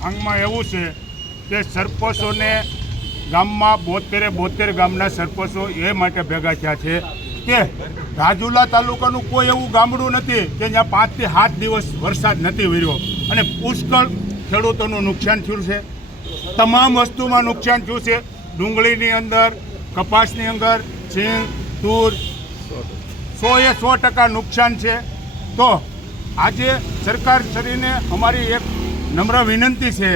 માંગમાં એવું છે કે સરપંચોને ગામમાં બોતેરે બોતેર ગામના સરપંચો એ માટે ભેગા થયા છે. કે રાજુલા તાલુકાનું કોઈ એવું ગામડું નથી કે જ્યાં પાંચથી સાત દિવસ વરસાદ નથી વર્યો. અને પુષ્કળ ખેડૂતોનું નુકસાન થયું છે. તમામ વસ્તુમાં નુકસાન થયું છે. ડુંગળીની અંદર, કપાસની અંદર સિંગ તૂર સો એ સો ટકા નુકસાન છે. તો આજે સરકાર શ્રીને અમારી એક નમ્ર વિનંતી છે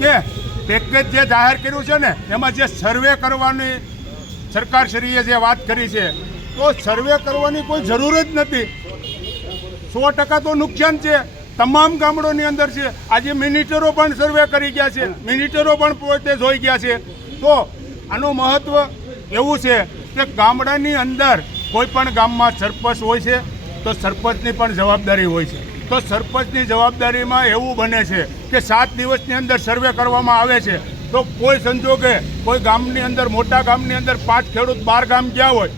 કે પેકેજ જે જાહેર કર્યું છે ને, એમાં જે સર્વે કરવાની સરકારશ્રીએ જે વાત કરી છે, તો સર્વે કરવાની કોઈ જરૂર જ નથી. સો ટકા તો નુકસાન છે. તમામ ગામડોની અંદર છે. આજે મિનિટરો પણ સર્વે કરી ગયા છે. મિનિટરો પણ પોતે જોઈ ગયા છે. તો આનું મહત્ત્વ એવું છે કે ગામડાની અંદર કોઈ પણ ગામમાં સરપંચ હોય છે, તો સરપંચની પણ જવાબદારી હોય છે. તો સરપંચની જવાબદારીમાં એવું બને છે કે સાત દિવસની અંદર સર્વે કરવામાં આવે છે. તો કોઈ સંજોગે કોઈ ગામની અંદર, મોટા ગામની અંદર પાંચ ખેડૂત બાર ગામ ગયા હોય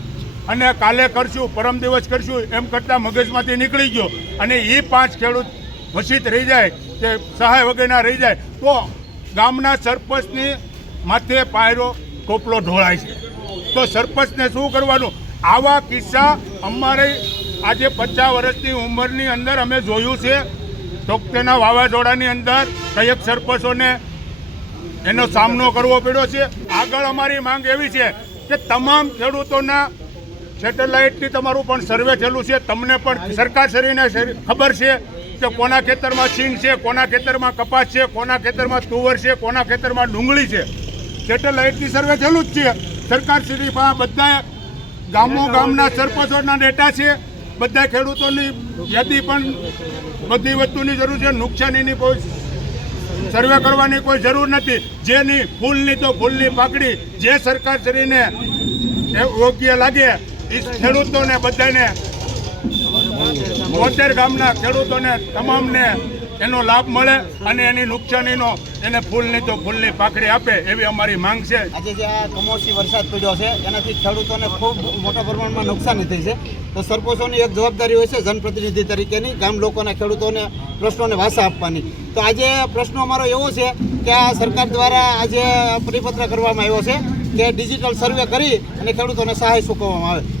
અને કાલે કરશું, પરમ દિવસ કરશું, એમ કરતાં મગજમાંથી નીકળી ગયો અને એ પાંચ ખેડૂત વસિત રહી જાય કે સહાય વગેરેના રહી જાય, તો ગામના સરપંચની માથે પાયરો ટોપલો ઢોળાય છે. તો સરપંચને શું કરવાનું? આવા કિસ્સા અમારે આજે પચાસ વર્ષની ઉંમરની અંદર અમે જોયું છે તોકતેના વાવાઝોડાની અંદર કયક સરપંચોને એનો સામનો કરવો પડ્યો છે. આગળ અમારી માંગ એવી છે કે તમામ ખેડૂતોના સેટેલાઇટથી તમારું પણ સર્વે થયેલું છે. તમને પણ સરકારશ્રીને શરી- ખબર છે કે કોના ખેતરમાં સિંગ છે, કોના ખેતરમાં કપાસ છે, કોના ખેતરમાં તુવર છે, કોના ખેતરમાં ડુંગળી છે. સેટેલાઇટથી સર્વે થયેલું જ છે. સરકારશ્રી પાસે બધા ગામો ગામના સરપંચોના ડેટા છે. બધા ખેડૂતોની યાદી પણ બધી વસ્તુની જરૂર છે, નુકસાનીની કોઈ સર્વે કરવાની કોઈ જરૂર નથી. જેની ફૂલની તો ફૂલની પાકડી જે સરકારશ્રીને યોગ્ય લાગે એ ખેડૂતોને બધાને બોતેર ગામના ખેડૂતોને, તમામને એનો લાભ મળે અને એની નુકસાનીનો એને ફૂલની તો ફૂલની પાકડી આપે એવી અમારી માંગ છે. આજે જે આ કમોસમી વરસાદ પડ્યો છે, એનાથી ખેડૂતોને ખૂબ મોટા પ્રમાણમાં નુકસાની થઈ છે. તો સરપંચોની એક જવાબદારી હોય છે જનપ્રતિનિધિ તરીકેની, ગામ લોકોના ખેડૂતોને પ્રશ્નોને વાસા આપવાની. તો આજે પ્રશ્નો અમારો એવો છે કે આ સરકાર દ્વારા આજે પરિપત્ર કરવામાં આવ્યો છે કે ડિજિટલ સર્વે કરી અને ખેડૂતોને સહાય ચૂકવવામાં આવે.